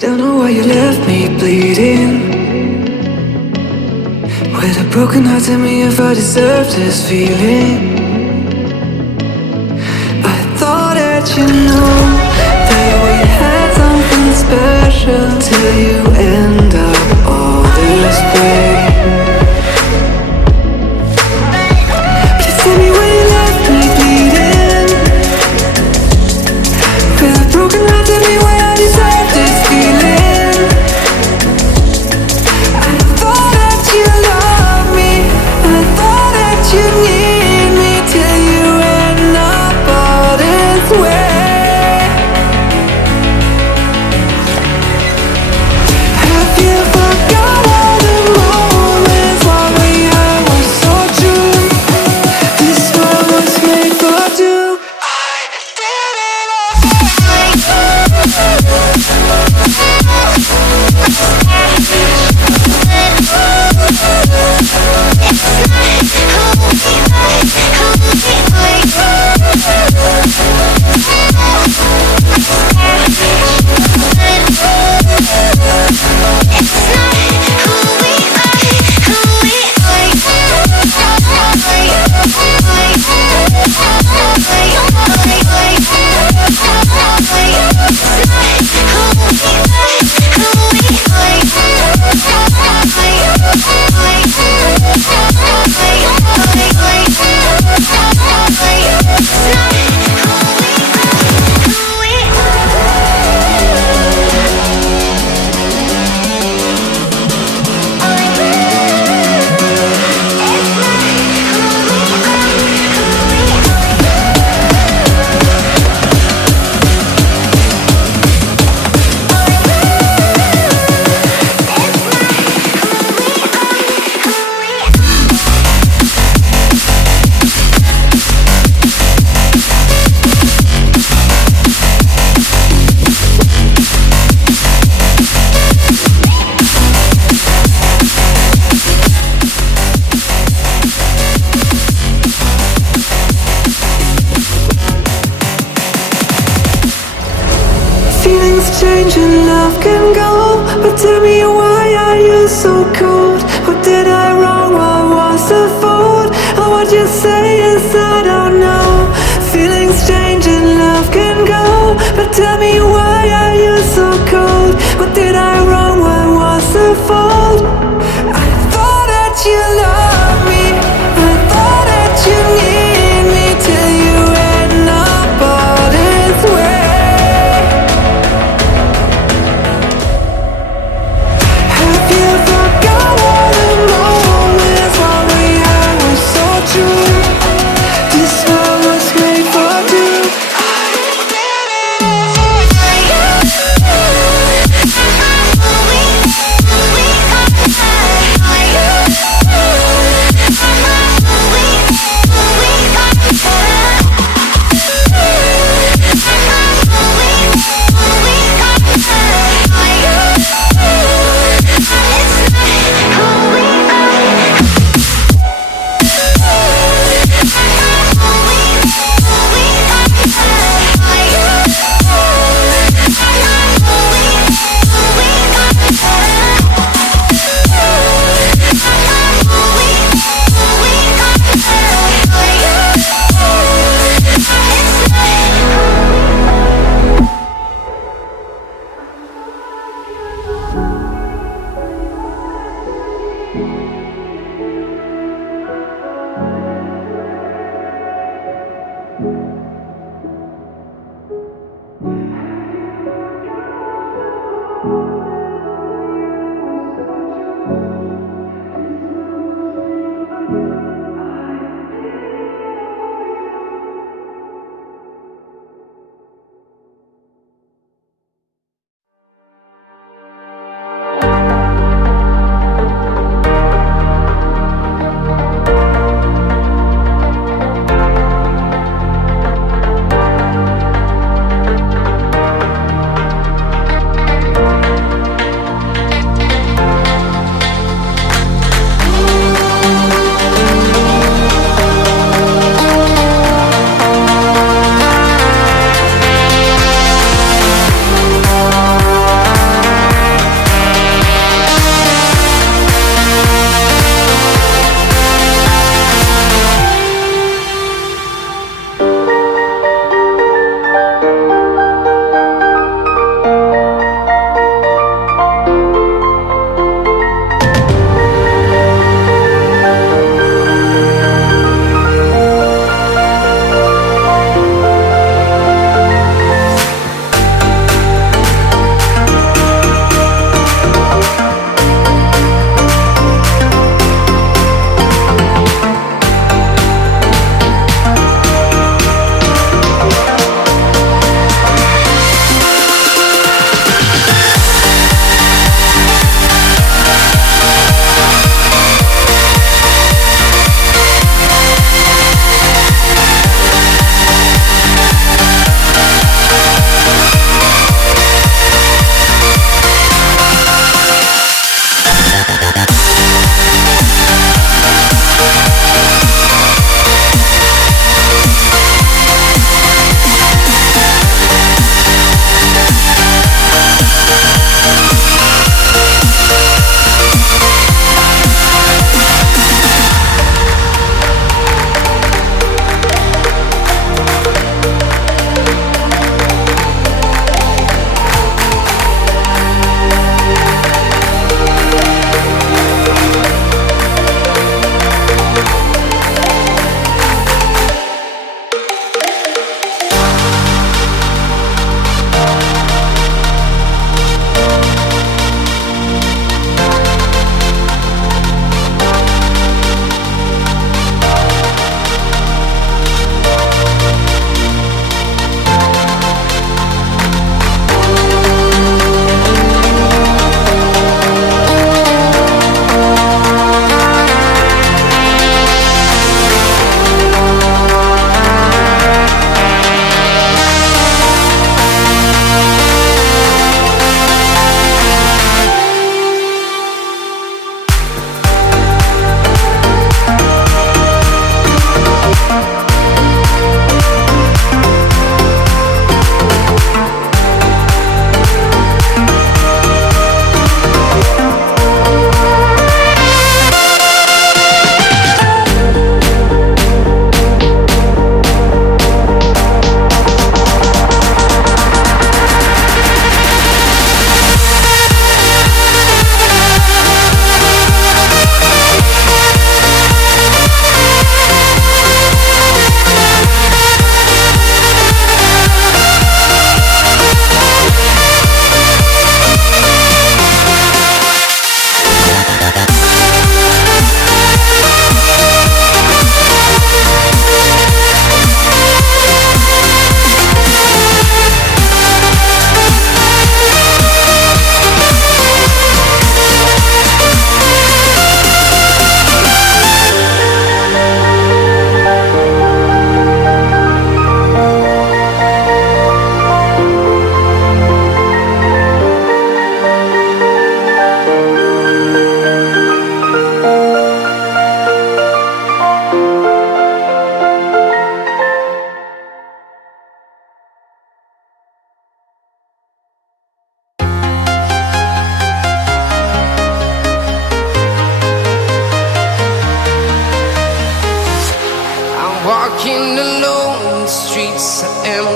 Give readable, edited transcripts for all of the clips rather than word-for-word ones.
Don't know why you left me bleeding. With a broken heart, tell me if I deserve this feeling. I thought that you know that we had something special till you end up all this way. Please tell me why you left me bleeding. With a broken heart, tell me why I deserve this feeling. I thought that you loved me, I thought that you need me till you end up all this way. Have you forgot all the moments while we had was so true? This world was made for two. I did it Feelings change and love can go, but tell me why are you so cold? What did I wrong? What was the fault? Or what you say is I don't know. Feelings change and love can go, but tell me why are you so cold? What did I wrong? What was the fault? I thought that you loved me, I thought that you need me till you end up all this way. Have you forgot all the moments while we had was so true? This world was made for two. I did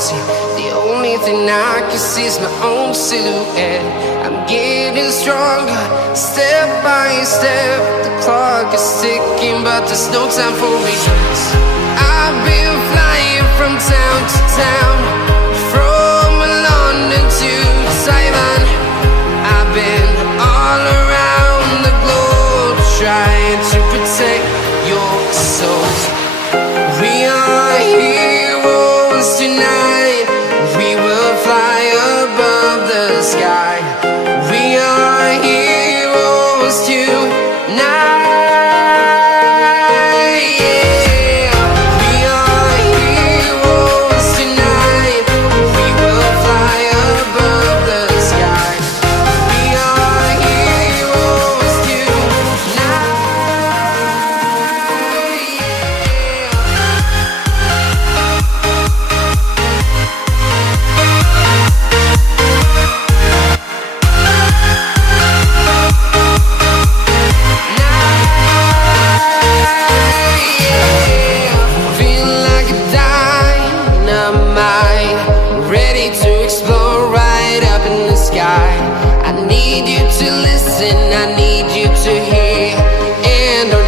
empty. The only thing I can see is my own silhouette. I'm getting stronger, step by step. The clock is ticking, but there's no time for regrets. I've been flying from town to town, from London to Taiwan. I've been all around the globe, trying to protect your soul. We are heroes tonight. We will fly above the sky. We are heroes tonight.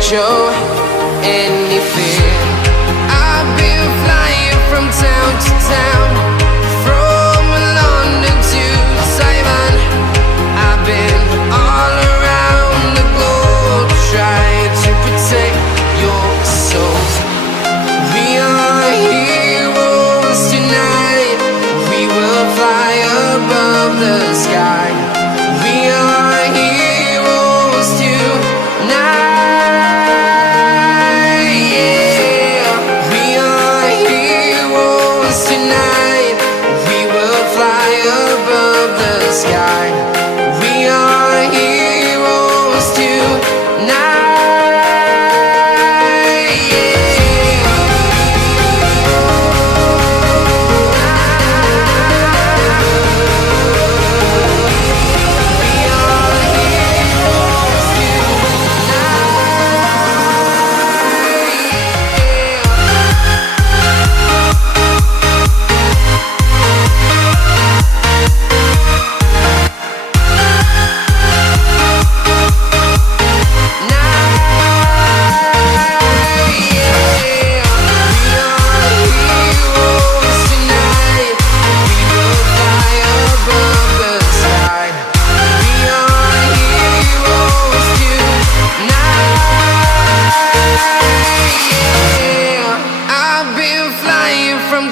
Show any fear. I've been flying from town to town, from London to Taiwan. I've been all around the globe, trying to protect your soul. We are heroes tonight. We will fly above the sky. We are heroes tonight.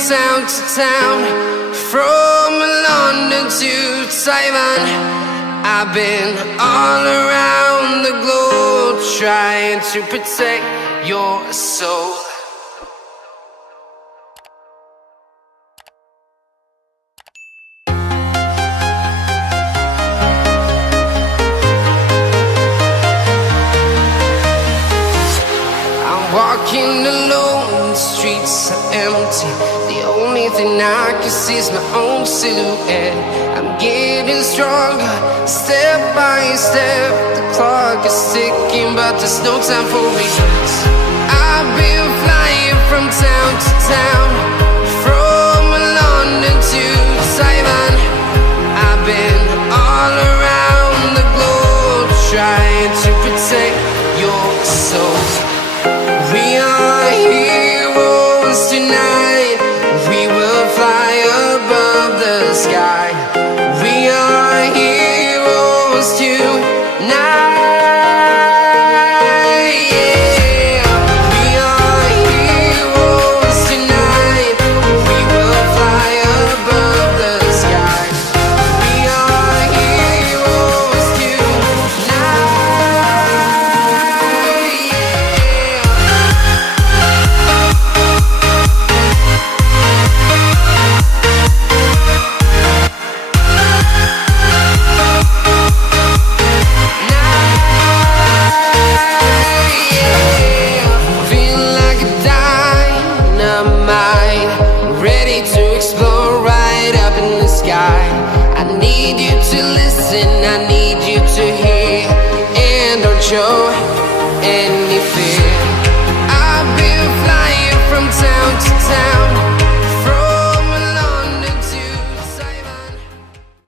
Town to town, from London to Taiwan. I've been all around the globe, trying to protect your soul. I'm walking alone, the streets are empty. The only thing I can see is my own silhouette. I'm getting stronger, step by step. The clock is ticking, but there's no time for regrets. I've been flying from town to town, from London to Taiwan.